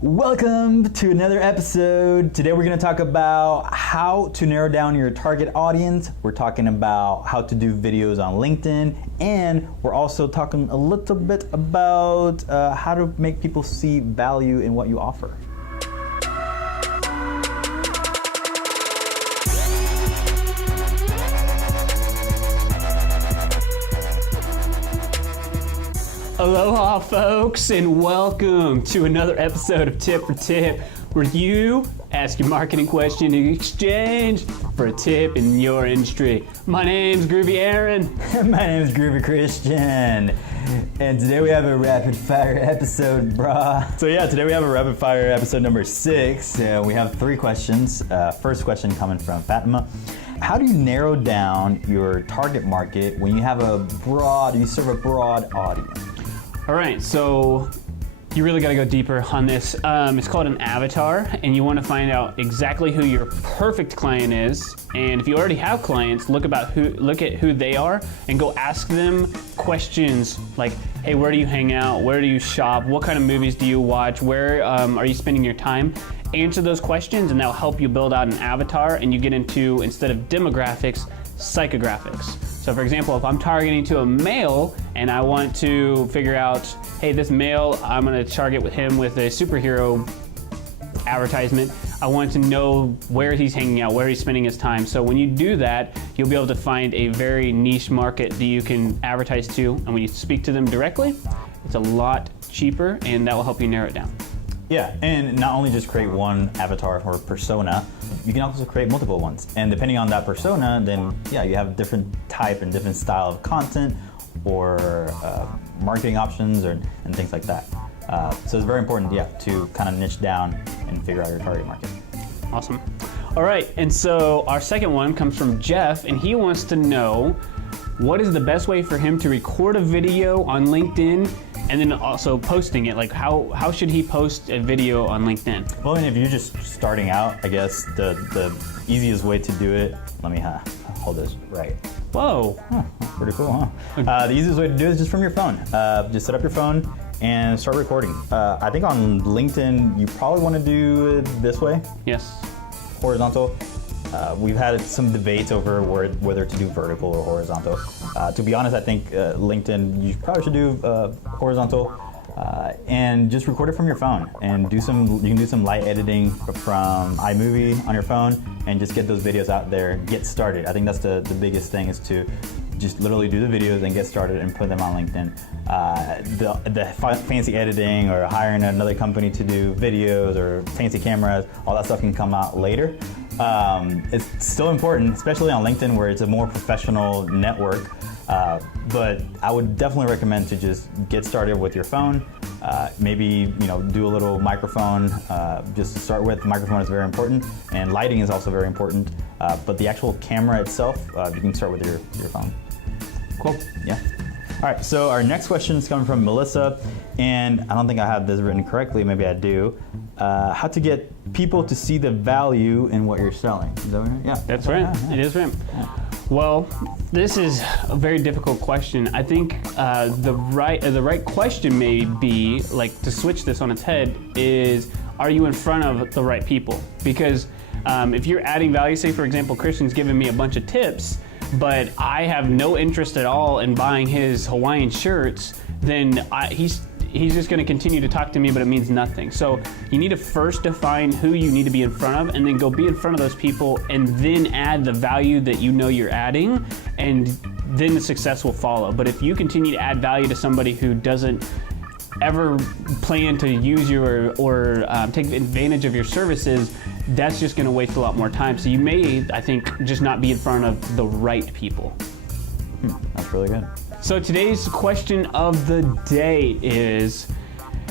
Welcome to another episode. Today we're going to talk about how to narrow down your target audience. We're talking about how to do videos on LinkedIn, and we're also talking a little bit about how to make people see value in what you offer. Aloha folks, and welcome to another episode of Tip for Tip, where you ask your marketing question in exchange for a tip in your industry. My name's Groovy Aaron. My name's Groovy Christian. And today we have a rapid fire episode, brah. So today we have a rapid fire episode number 6. We have 3 questions. First question coming from Fatima. How do you narrow down your target market when you have you serve a broad audience? All right, so you really got to go deeper on this. It's called an avatar, and you want to find out exactly who your perfect client is. And if you already have clients, look at who they are and go ask them questions like, hey, where do you hang out? Where do you shop? What kind of movies do you watch? Where are you spending your time? Answer those questions, and that'll help you build out an avatar, and you get into, instead of demographics, psychographics. So for example, if I'm targeting to a male and I want to figure out, hey, this male, I'm gonna target with him with a superhero advertisement. I want to know where he's hanging out, where he's spending his time. So when you do that, you'll be able to find a very niche market that you can advertise to. And when you speak to them directly, it's a lot cheaper, and that will help you narrow it down. Yeah, and not only just create one avatar or persona, you can also create multiple ones. And depending on that persona, then you have different type and different style of content or marketing options and things like that. So it's very important, to kind of niche down and figure out your target market. Awesome. All right, and so our second one comes from Jeff, and he wants to know what is the best way for him to record a video on LinkedIn and then also posting it. Like how should he post a video on LinkedIn? Well, and if you're just starting out, I guess the easiest way to do it, let me hold this right. Whoa. Oh, that's pretty cool, huh? The easiest way to do it is just from your phone. Just set up your phone and start recording. I think on LinkedIn, you probably want to do it this way. Yes. Horizontal. We've had some debates over whether to do vertical or horizontal. To be honest, I think LinkedIn, you probably should do horizontal and just record it from your phone and you can do some light editing from iMovie on your phone and just get those videos out there, get started. I think that's the biggest thing, is to just literally do the videos and get started and put them on LinkedIn. The fancy editing or hiring another company to do videos or fancy cameras, all that stuff can come out later. It's still important, especially on LinkedIn where it's a more professional network. But I would definitely recommend to just get started with your phone. Maybe do a little microphone just to start with. The microphone is very important, and lighting is also very important. But the actual camera itself, you can start with your phone. Cool. Yeah. All right, so our next question is coming from Melissa, and I don't think I have this written correctly, maybe I do. How to get people to see the value in what you're selling. Is that right? Yeah. That's right. Yeah. It is right. Yeah. Well, this is a very difficult question. I think the right question may be, like, to switch this on its head, is, are you in front of the right people? Because if you're adding value, say for example, Christian's giving me a bunch of tips, but I have no interest at all in buying his Hawaiian shirts, then he's just going to continue to talk to me, but it means nothing. So you need to first define who you need to be in front of, and then go be in front of those people, and then add the value that you know you're adding, and then the success will follow. But if you continue to add value to somebody who doesn't ever plan to use you or take advantage of your services, that's just going to waste a lot more time. So you may, I think, just not be in front of the right people. That's really good. So today's question of the day is,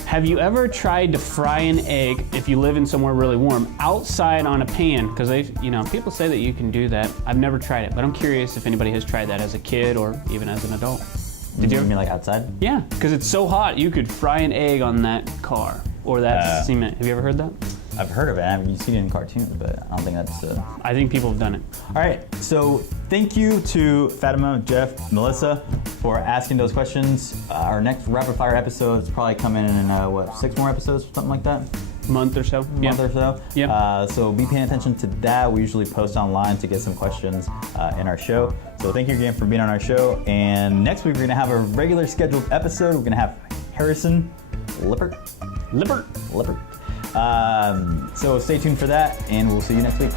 have you ever tried to fry an egg, if you live in somewhere really warm, outside on a pan? Because people say that you can do that. I've never tried it, but I'm curious if anybody has tried that as a kid or even as an adult. Did you mean like outside? Yeah, because it's so hot, you could fry an egg on that car or that cement. Have you ever heard that? I've heard of it. I mean, you see it in cartoons, but I don't think that's... I think people have done it. All right, so thank you to Fatima, Jeff, Melissa for asking those questions. Our next rapid fire episode is probably coming in, 6 more episodes, something like that? month or so. Month or so. Yeah. So be paying attention to that. We usually post online to get some questions in our show. So thank you again for being on our show. And next week we're going to have a regular scheduled episode. We're going to have Harrison Lippert. So stay tuned for that, and we'll see you next week.